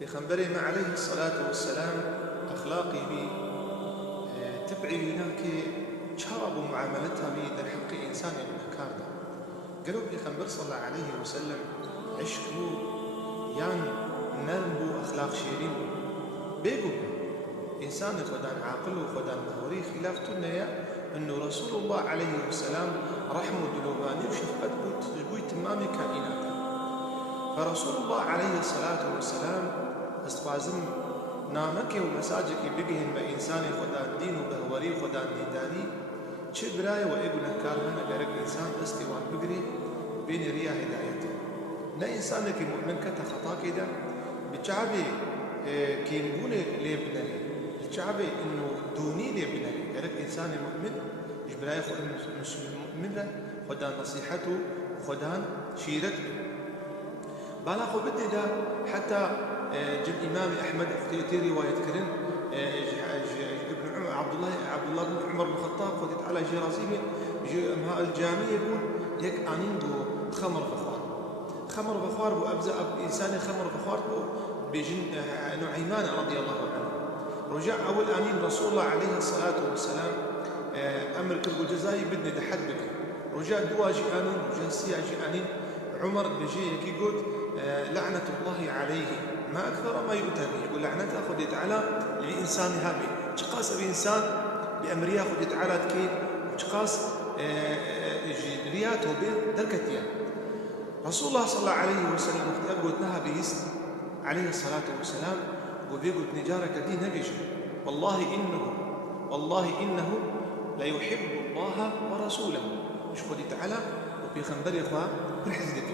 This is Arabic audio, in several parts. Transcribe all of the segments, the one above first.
بخنبري ما عليه الصلاة والسلام أخلاقي بي تبعي هناك شرب معاملتها بي در حق إنسان المكارده قالوا بخنبر صلى الله عليه وسلم عشقه يان نربو أخلاق شيرين بيقو إنسان خدان عاقل وخدان مهوري خلافتنا يا أنه رسول الله عليه السلام رحمه دلوباني وشفقت بوي تمام كائناته فرسول الله عليه الصلاة والسلام استفازم نامك ومساجك بقهن ما إنسان خدان دين وبهوري وخدان ديداني شبراي وابن كارمنا قرق إنسان استوان بقري بين ريا هدايته نا إنسانك مؤمن كتا خطا كده بتشعبي كينبوني ليبنري بتشعبي إنه دوني ليبنري قرق إنسان مؤمن جبراي خدان مؤمن خدان نصيحته وخدان شيرته بالا خو بدي دا حتى جب إمام أحمد اختيتي رواية كرن ابن عبد الله بن عمر بن الخطاب خدت على جراسيمه الجامع يقول يك أنين بو خمر بخوار بو أبزأ إنسان خمر بخوار بو بجن نعيمان رضي الله عنه رجع أول أنين رسول الله عليه الصلاة والسلام أمر كل جزائي بدني دحد بك رجع دوا جي أنين رجع سيا جي أنين عمر بجي يقول لعنة الله عليه ما أكثر ما يؤتى به يقول لعنته أخذت على لإنسان هابي تقاس بإنسان بأمريا أخذت على تكي تقاس رياته بدركتيا رسول الله صلى الله عليه وسلم قلت لها بيست عليه الصلاة والسلام وبيقول نجارك دي نبيش والله إنه لا يحب الله ورسوله مش خذت على وفي خنبر إخوة بالحزدك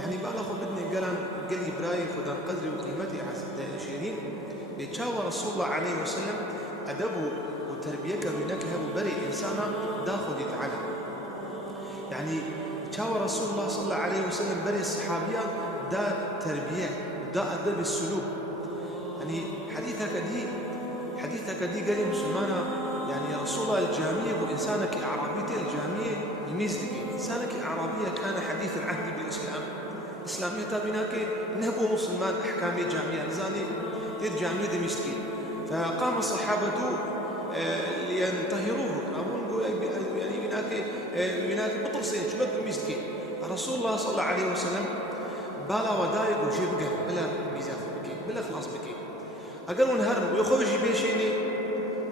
يعني بالغ بدني قال براي خدان قدري وقيمتي عز شيرين بيتشاور رسول الله عليه وسلم أدبه وتربيته بينك هبو بري إنسانا داخل يتعلم يعني تشاور رسول الله صلى الله عليه وسلم بري الصحابيان دا تربية دا أدب السلوك يعني حديثك دي قال مسلمانا يعني رسول الله الجامية وإنسانك أعرابيتي الجامية الميزدك إنسانك أعرابية كان حديث العهد بالإسلام إسلامية تابيناك نهبو مسلمان أحكامي جامعة نزاني تيد جامعة دمشقي فقام الصحابة لينطهروه أقول يعني بناك بطرسين شبد دمشقي رسول الله صلى الله عليه وسلم بالا ودايق وجيب قل بلا ميزاف بكي بلا خلاص بكي أقلوا نهرب ويخوجي بيشيني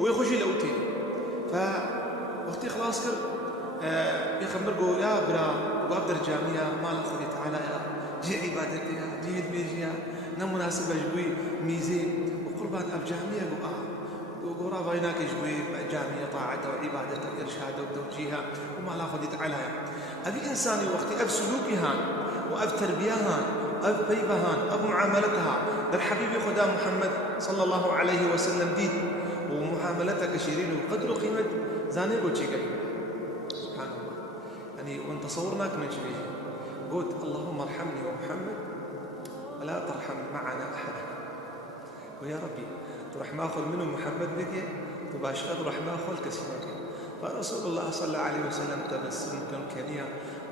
ويخوجي لأوتيني فوقتي خلاص كر بيخمرقوا يا برا وابدر جامعة ما لخذي تعالى يا جي عبادتي جي الميجيا نمناسبة جبوي ميزي وقربان أب جامعة وقرابا هناك جبوي جامعة طاعته وعبادته وإرشاده وتوجيهها وما لخذي تعالى هذه إنساني وقتي أب سلوكها وأب تربيها أب بيبها أب معاملتها الحبيب خدا محمد صلى الله عليه وسلم دين ومعاملتك شيرين وقدر قيمة زاني قلت شيء سبحان الله يعني وانت تصورناك من شبيه قلت اللهم ارحمني ومحمد ولا ترحم معنا أحدا ويا ربي تروح ما أخذ منه محمد بك تباشر تروح ما أخذ كسيرك فرسول الله صلى الله عليه وسلم تبسم كنيا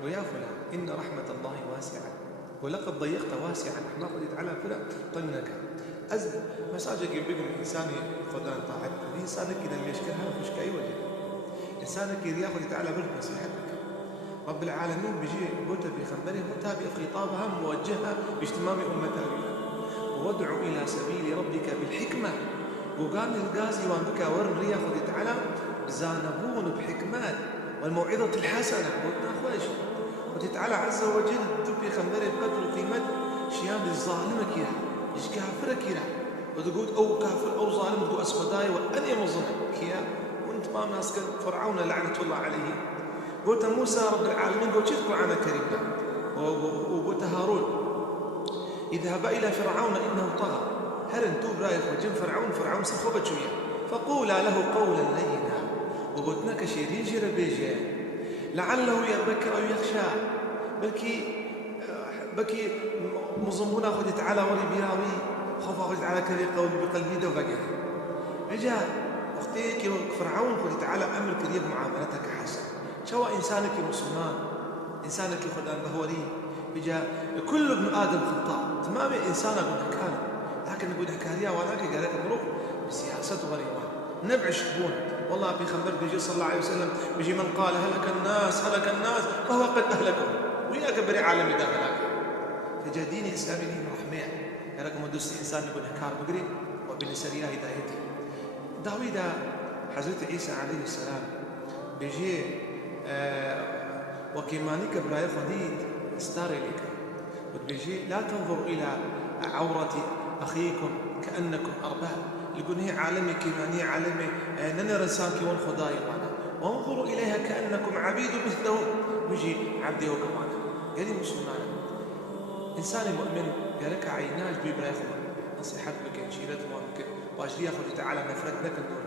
ويا فلان إن رحمة الله واسعة ولقد ضيقت واسعا ما قلت على فلان طنك أزل مساجك يبقى إنساني خدان طاعت إنسانك إذا المشكلة مش كأي وجه إنسانك ياخذ تعالى بالك نصيحتك رب العالمين بيجي قلت بخبره متابع خطابها موجهة باجتمام أمتها وادعو إلى سبيل ربك بالحكمة وقال القازي وانبك ورن ياخذ تعالى زانبون بحكمات والموعظة الحسنة قلت أخوش قلت تعالى عز وجل تبي خبره بقدر قيمة شيان الظالمة كيرا إيش كافرة كيرا وتقول أو كافر أو ظالم تقول أسوداي وأن يمظن كيرا وانت ما ماسك فرعون لعنة الله عليه قلت موسى رب العالمين قلت شفت معنا كريمنا وقلت هارون اذهب إلى فرعون إنه طغى هل انتو برايك وجن فرعون سخبت شوية فقولا له قولا لينا وقلت لك شيرين جربيجي لعله يذكر أو يخشى بكي مظمونا خذت على ولي بيراوي خوف خذت على كريم قول بقلبي دو بقى رجال أختيك فرعون خذت على أمر كريم معاملتك حسن شو إنسانك مسلمان إنسانك خدام بهوري بجا كل ابن آدم خطاء تمام إنسان ابن كان لكن نقول حكاية ولكن قال لك مروق بسياسة غريبة نبع شبون والله بيخبر بيجي صلى الله عليه وسلم بيجي من قال هلك الناس فهو قد أهلكهم وياك بري عالم إذا هلاك فجاء دين إسلامي دين رحمة قال لك مدوس إنسان يقول حكار بقري وبالنسبة هدايتي داوود حضرت عيسى عليه السلام بيجي وكمانيك براي خديد استاري لك بيجي لا تنظر إلى عورة أخيكم كأنكم أرباب يقول هي عالمي كمانية عالمي ننر إنسانك والخداي وانا وانظروا إليها كأنكم عبيد مثلهم بيجي عبدي وكمانا قال لي مسلمان إنسان مؤمن قال لك عيناج ببراي خديد نصيحتك بك شيلت وانك واجلي أخذ تعالى نفرد لك الدور